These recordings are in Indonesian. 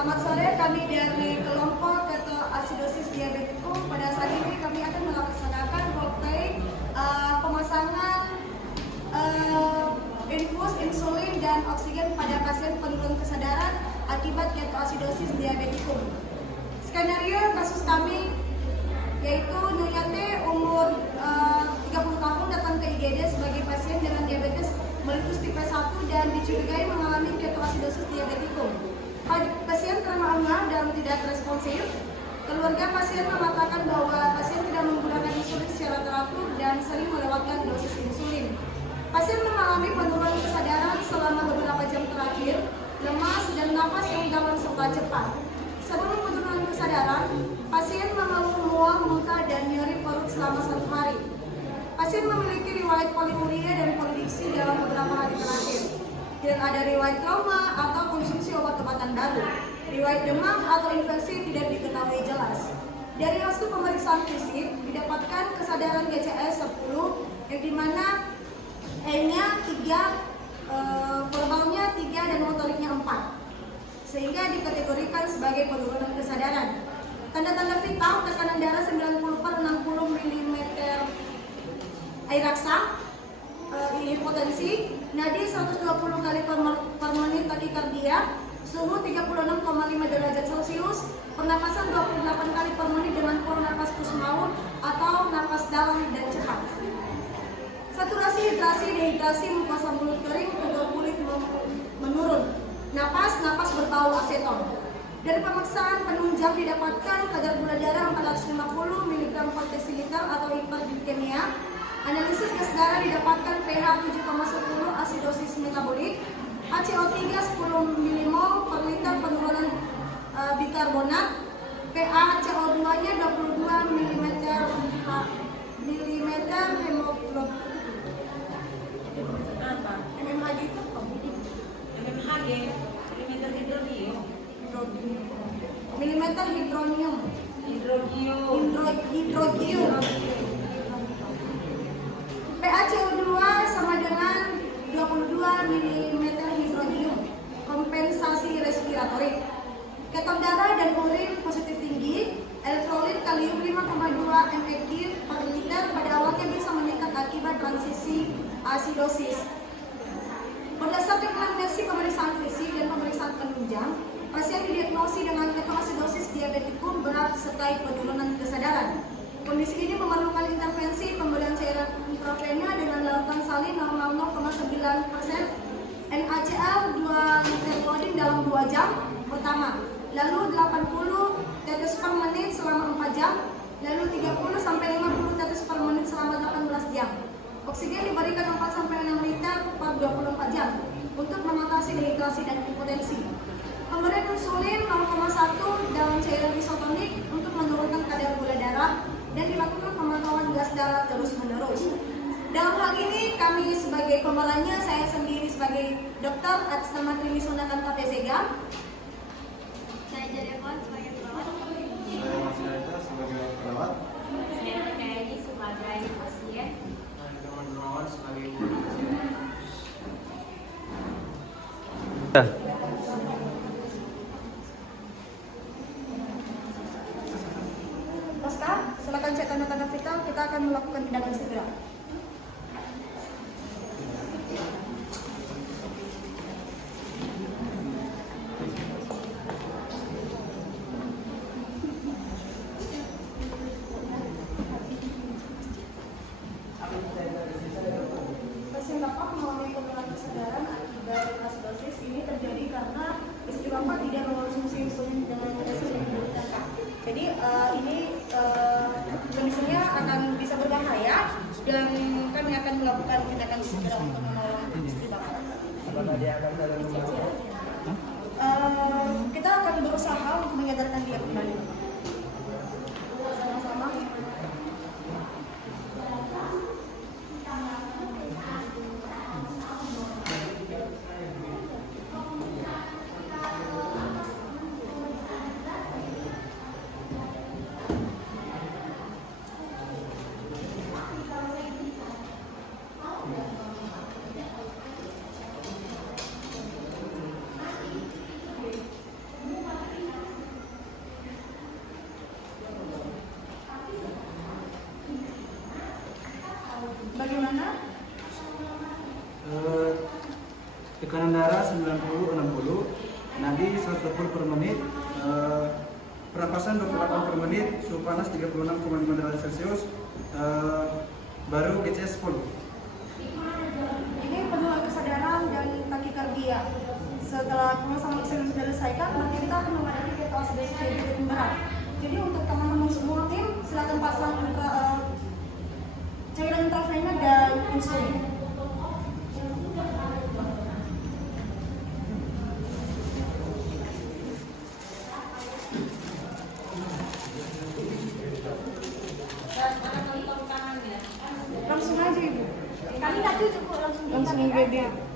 Selamat sore, kami dari kelompok ketoasidosis diabetikum. Pada saat ini kami akan melaksanakan roleplay pemasangan infus insulin dan oksigen pada pasien penurun kesadaran akibat ketoasidosis diabetikum. Skenario kasus kami yaitu Nyonya T umur 30 tahun datang ke IGD sebagai pasien dengan diabetes mellitus tipe 1 dan dicurigai mengalami ketoasidosis diabetikum. Pasien terengah-engah dan tidak responsif. Keluarga pasien mengatakan bahwa pasien tidak menggunakan insulin secara teratur dan sering melewatkan dosis insulin. Pasien mengalami penurunan kesadaran selama beberapa jam terakhir, lemas dan napas yang dalam serta cepat. Sebelum penurunan kesadaran, pasien mengeluh mual, muntah, dan nyeri perut selama 1 hari. Pasien memiliki riwayat poliuria dan polidipsi dalam beberapa hari terakhir. Tidak ada riwayat trauma atau konsumsi obat-obatan baru. Riwayat demam atau infeksi tidak diketahui jelas. Dari hasil pemeriksaan fisik didapatkan kesadaran GCS 10 yang dimana E-nya 3, verbalnya 3 dan motoriknya 4, sehingga dikategorikan sebagai penurunan kesadaran. Tanda-tanda vital tekanan darah 90/60 mm air raksa, hipotensi, nadi 120 kali per menit takikardia, suhu 36,5 derajat Celcius, pernapasan 28 kali per menit dengan pola napas pusmaut atau napas dalam dan cepat. Saturasi hidrasi, dehidrasi, mukosa mulut kering, pegel kulit menurun. Napas berbau aseton. Dari pemeriksaan penunjang didapatkan kadar gula darah 450 mg per desiliter atau hiperglikemia. Analisis gas darah didapatkan pH 7,10 asidosis metabolik, HCO3 10 mmol per liter penurunan bikarbonat, pH CO2-nya 22 mm hemoglobin. MMHG itu apa? MMHG, milimeter hidronium. Milimeter hidronium. Hidrogium. PaCO2 sama dengan 22 mm hidronium. Kompensasi respiratorik. Keton darah dan urin positif tinggi. Elektrolit kalium 5,2 mg per liter pada awalnya bisa meningkat akibat transisi asidosis. Berdasarkan anamnesi pemeriksaan fisik dan pemeriksaan penunjang, pasien didiagnosis dengan ketoasidosis diabetikum berat serta penurunan kesadaran. Kondisi ini memerlukan intervensi pemberian cairan intravena dengan lautan salin normal 0,9%, NaCl 2 liter loading dalam 2 jam pertama, lalu 80 tetes per menit selama 4 jam, lalu 30-50 tetes per menit selama 18 jam. Oksigen diberikan 4-6 liter per 24 jam untuk mengatasi dehidrasi dan hipotensi. Pemberian insulin 0,1 dalam cairan isotonik untuk menurunkan kadar gula darah dan dilakukan pemantauan gas darah terus-menerus. Dalam hal ini kami sebagai pemerannya, saya sendiri sebagai dokter atas nama Trimisuna Kanta Pesega. Saya Jadevon sebagai perawat. Saya Mas Raita sebagai perawat. Saya Kayani sebagai pasien. Saya Teman Gunawan sebagai pasien. Pasca, silakan cek tanda-tanda vital, kita akan melakukan tindakan segera. Pasien Bapak mengalami penurunan kesadaran akibat asidosis. Ini terjadi karena istri Bapak tidak mengonsumsi insulin dengan dosis yang dibutuhkan. Jadi ini kondisinya akan bisa berbahaya dan kami akan melakukan tindakan segera untuk menolong istri Bapak. Apakah dia akan sadar kembali? Kita akan berusaha untuk menyadarkan dia kembali. Sama-sama. tekanan darah 90-60, nadi 120 per menit, pernapasan 28 per menit, suhu panas 36,5 derajat Celcius, baru GCS full. Ini penurunan kesadaran dan takikardia. Setelah pemeriksaan oksigen sudah diselesaikan, nanti kita akan memadati ketoasidosis yang berat. Jadi untuk teman-teman semua tim, silakan pasang cairan intravena dan insulin. Langsung aja ibu. Kami tadi cukup langsung IGD.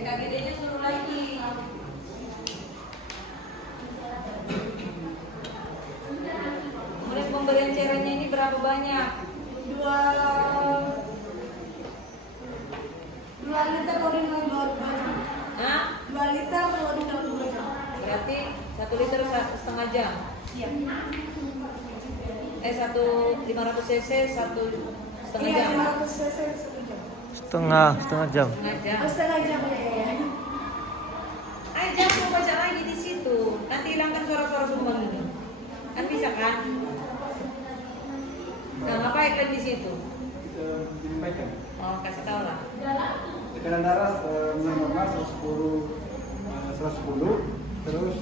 KGD-nya suruh lagi. Kemudian pemberian cairannya ini berapa banyak? 2 liter klorin dalam 2 jam. Hah? 2 liter klorin dalam 2 jam. Berarti 1 liter setengah jam. Iya. 500 cc 1,5 Iya, jam. 500 cc 1 jam. Setengah jam. Setengah jam. Oh, setengah jam ya. Ayo jangan mau baca lagi di situ. Nanti hilangkan suara-suara sumbang ini. Kan bisa kan? Nah, ngapain kalian di situ? Disampaikan. Oh, kasih tahu lah. Tekanan darah mulai normal 110, terus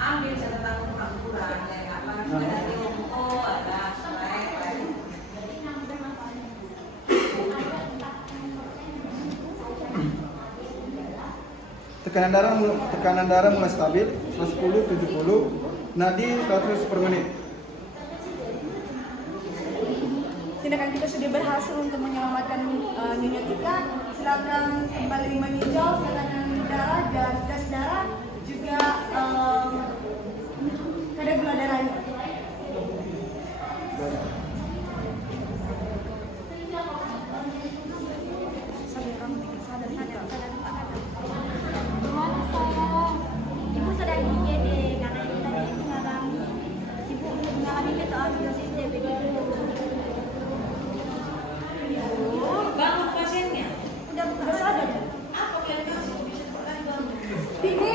Ambil catatan ukuran ya, apa ada TOMO, ada lain. tekanan darah mulai stabil 110, 70, nadi 100 per menit. Tindakan kita sudah berhasil untuk menyelamatkan Nyonya Tika. Silakan kembali meninjau tekanan darah dan tes darah, juga kadar gula darahnya. Gimana sayang? Ibu sedang di IGD karena ibu tadi mengalami ketoasidosis diabetes. Bangun pasiennya. Udah sadar ya? Apa kalian kasih bisa sekali bangun? Ini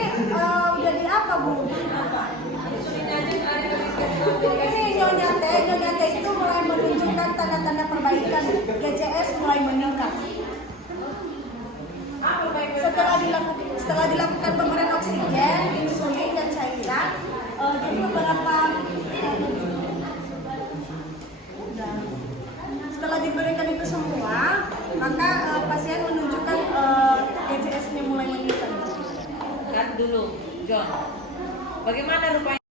udah di apa bu? Insulin aja nggak ada lagi. Ini Nyonya T itu mulai menunjukkan tanda-tanda perbaikan. GCS mulai meningkat. Apa baik? Setelah dilakukan pemberian oksigen, insulin dan cairan, jadi beberapa setelah diberikan itu semua, maka pasien menunjukkan GCS-nya mulai meningkat. Kan dulu, John. Bagaimana rupanya?